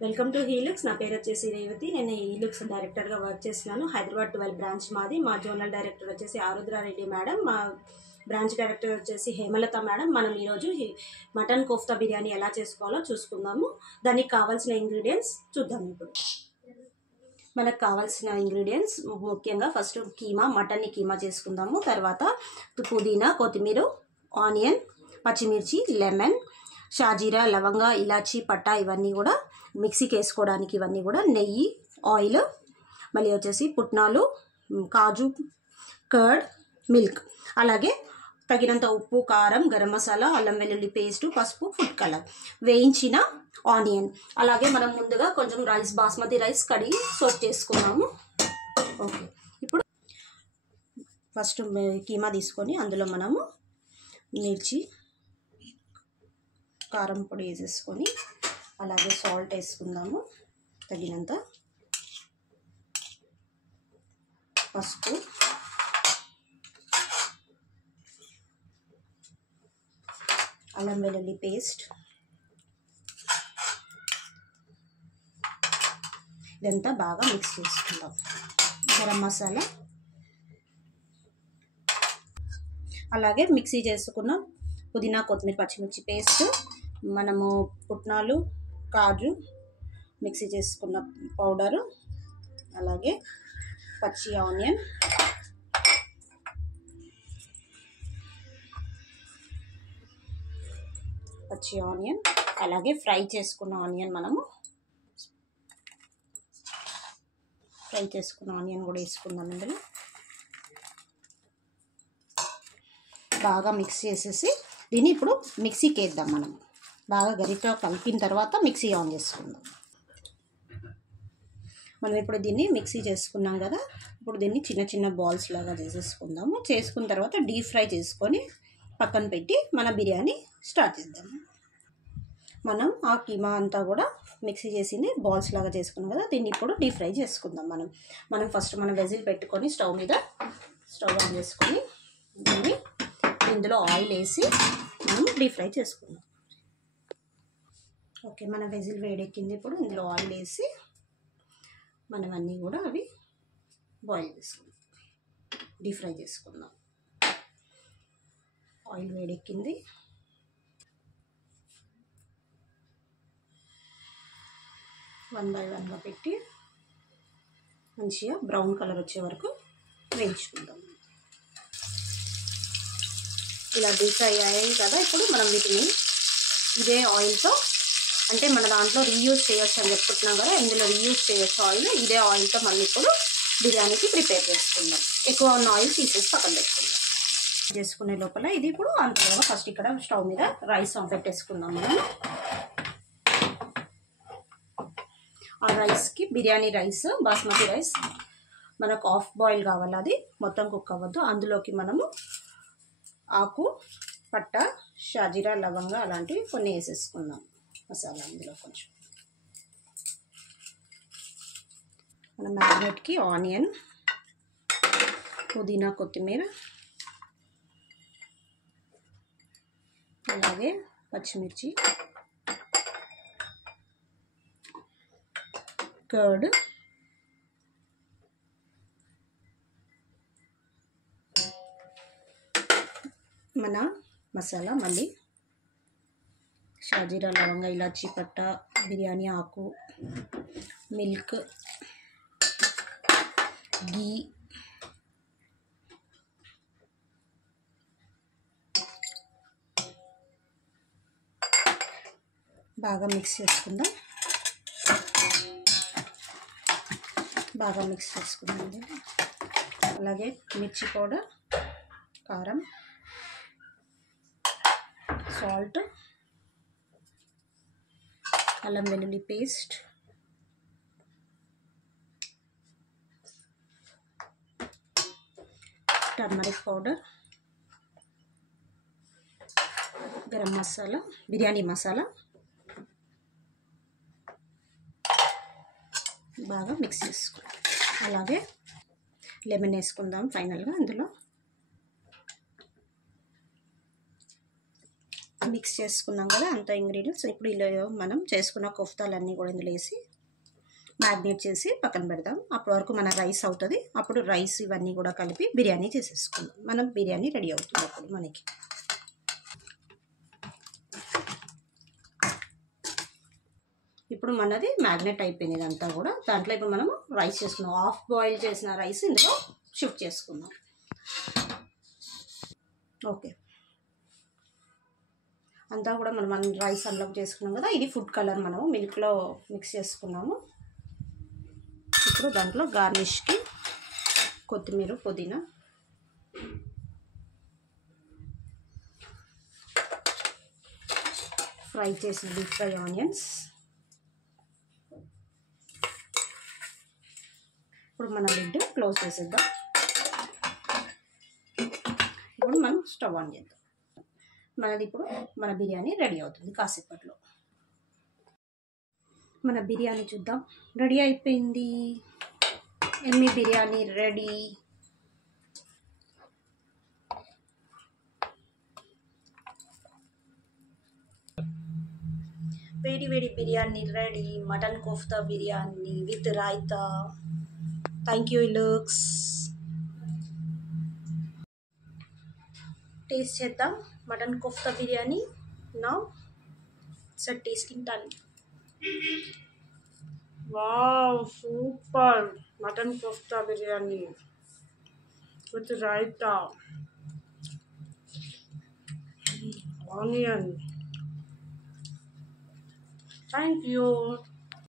Welcome to హీలుక్స్. నా పేరు వచ్చేసి రేవతి. నేను హీలుక్స్ డైరెక్టర్గా వర్క్ చేస్తున్నాను. హైదరాబాద్ 12 బ్రాంచ్ మాది. మా జోనల్ డైరెక్టర్ వచ్చేసి ఆరుద్రారెడ్డి మేడం, మా బ్రాంచ్ డైరెక్టర్ వచ్చేసి హేమలత మేడం. మనం ఈరోజు మటన్ కోఫ్తా బిర్యానీ ఎలా చేసుకోవాలో చూసుకుందాము. దానికి కావాల్సిన ఇంగ్రీడియంట్స్ చూద్దాం. ఇప్పుడు మనకు కావాల్సిన ఇంగ్రీడియంట్స్ ముఖ్యంగా ఫస్ట్ మటన్ని కీమా చేసుకుందాము. తర్వాత పుదీనా, కొత్తిమీర, ఆనియన్, పచ్చిమిర్చి, లెమన్, షాజీరా, లవంగా, ఇలాచి, పట్టా ఇవన్నీ కూడా మిక్సీకి వేసుకోవడానికి. ఇవన్నీ కూడా నెయ్యి, ఆయిల్, మళ్ళీ వచ్చేసి పుట్నాలు, కాజు, కర్డ్, మిల్క్, అలాగే తగినంత ఉప్పు, కారం, గరం మసాలా, అల్లం వెల్లుల్లి పేస్టు, పసుపు, ఫుడ్ కలర్, వేయించిన ఆనియన్, అలాగే మనం ముందుగా కొంచెం రైస్, బాస్మతి రైస్ కడిగి సోక్ చేసుకున్నాము. ఓకే, ఇప్పుడు ఫస్ట్ కీమా తీసుకొని అందులో మనము మిర్చి, కారం పొడి వేసేసుకొని అలాగే సాల్ట్ వేసుకుందాము, తగినంత పసుపు, అల్లం వెల్లుల్లి పేస్ట్, ఇదంతా బాగా మిక్స్ చేసుకుందాం. గరం మసాలా, అలాగే మిక్సీ చేసుకున్న పుదీనా, కొత్తిమీర, పచ్చిమిర్చి పేస్ట్, మనము పుట్నాలు, కాజు మిక్సీ చేసుకున్న పౌడరు, అలాగే పచ్చి ఆనియన్, అలాగే ఫ్రై చేసుకున్న ఆనియన్ కూడా వేసుకుందాం. ఇందులో బాగా మిక్స్ చేసేసి దీన్ని ఇప్పుడు మిక్సీకి వేద్దాం. మనం బాగా గరిటెతో కలిపిన తర్వాత మిక్సీ ఆన్ చేసుకుందాం. మనం ఇప్పుడు దీన్ని మిక్సీ చేసుకున్నాం కదా, ఇప్పుడు దీన్ని చిన్న చిన్న బాల్స్ లాగా చేసేసుకుందాము. చేసుకున్న తర్వాత డీప్ ఫ్రై చేసుకొని పక్కన పెట్టి మన బిర్యానీ స్టార్ట్ చేద్దాము. మనం ఆ కీమా అంతా కూడా మిక్సీ చేసింది బాల్స్ లాగా చేసుకున్నాం కదా, దీన్ని ఇప్పుడు డీప్ ఫ్రై చేసుకుందాం. మనం ఫస్ట్ వెజిల్ పెట్టుకొని స్టవ్ ఆన్ చేసుకొని దీన్ని ఇందులో ఆయిల్ వేసి మనం డీప్ ఫ్రై చేసుకుందాం. ఓకే, మన వెజిల్ వేడెక్కింది. ఇప్పుడు ఇందులో ఆయిల్ వేసి మనం అన్నీ కూడా అవి బాయిల్ చేసుకుందాం, డీప్ ఫ్రై చేసుకుందాం. ఆయిల్ వేడెక్కింది. వన్ బై వన్గా పెట్టి మంచిగా బ్రౌన్ కలర్ వచ్చే వరకు వేయించుకుందాం. ఇలా డీప్ ఫ్రై అయ్యాయి కదా, ఇప్పుడు మనం వీటిని ఇదే ఆయిల్తో, అంటే మన దాంట్లో రీయూజ్ చేయొచ్చు అని చెప్పుకుంటున్నాం కదా, ఇందులో రీయూజ్ చేయొచ్చు ఆయిల్. ఇదే ఆయిల్తో మళ్ళీ ఇప్పుడు బిర్యానీకి ప్రిపేర్ చేసుకుందాం. ఎక్కువ ఉన్న ఆయిల్ తీసేసి పక్కన పెట్టుకుందాం. చేసుకునే లోపల ఇది ఇప్పుడు అంతలో ఫస్ట్ ఇక్కడ స్టవ్ మీద రైస్ పెట్టేసుకుందాం. మనం ఆ రైస్కి బిర్యానీ రైస్, బాస్మతి రైస్ మనకు హాఫ్ బాయిల్ కావాలి, అది మొత్తం కుక్ అవ్వద్దు. అందులోకి మనము ఆకు, పట్ట, షాజీరా, లవంగా అలాంటివి కొన్ని వేసేసుకుందాం. మసాలా అందులో కొంచెం మన మ్యారినేట్కి ఆనియన్, పుదీనా, కొత్తిమీర, అలాగే పచ్చిమిర్చి, కర్డ్, మన మసాలా, మళ్ళీ షాజీరా, లవంగా, ఇలాచి, పట్ట, బిర్యానీ ఆకు, మిల్క్, గీ, బాగా మిక్స్ చేసుకుందాం. అలాగే మిర్చి పౌడర్, కారం, సాల్ట్, అల్లం వెల్లుల్లి paste, turmeric powder, garam masala, biryani masala బాగా మిక్స్ చేసుకుందాం. అలాగే లెమన్ వేసుకుందాం. ఫైనల్గా అందులో మిక్స్ చేసుకున్నాం కదా అంత ఇంగ్రీడియంట్స్. ఇప్పుడు ఇలా మనం చేసుకున్న కోఫ్తాలన్నీ కూడా ఇందులో వేసి మ్యాగ్నేట్ చేసి పక్కన పెడదాం. అప్పటి వరకు మన రైస్ అవుతుంది. అప్పుడు రైస్ ఇవన్నీ కూడా కలిపి బిర్యానీ చేసేసుకుందాం. మనం బిర్యానీ రెడీ అవుతుంది అప్పుడు మనకి. ఇప్పుడు మనది మ్యాగ్నెట్ అయిపోయింది ఇదంతా కూడా. దాంట్లో ఇప్పుడు మనము రైస్ చేసుకున్నాం. హాఫ్ బాయిల్ చేసిన రైస్ ఇందులో షిఫ్ట్ చేసుకుందాం. ఓకే, అంతా కూడా మనం రైస్ అన్లాక్ చేసుకున్నాం కదా. ఇది ఫుడ్ కలర్ మనము మిల్క్లో మిక్స్ చేసుకున్నాము. ఇప్పుడు దాంట్లో గార్నిష్కి కొత్తిమీర, పుదీనా, ఫ్రై చేసిన డీప్ ఫ్రై ఆనియన్స్. ఇప్పుడు మనం లిడ్ క్లోజ్ చేసేద్దాం. ఇప్పుడు మనం స్టవ్ ఆన్ చేద్దాం. మనది ఇప్పుడు మన బిర్యానీ రెడీ అవుతుంది కాసేపట్లో. మన బిర్యానీ చూద్దాం. రెడీ అయిపోయింది. ఎమ్మి బిర్యానీ రెడీ. వేడి వేడి biryani ready. Mutton kofta biryani with raita. Thank you looks. Taste చేద్దాం mutton kofta biryani. Now it's a tasting time. Wow, super mutton kofta biryani with raita, onion. Thank you.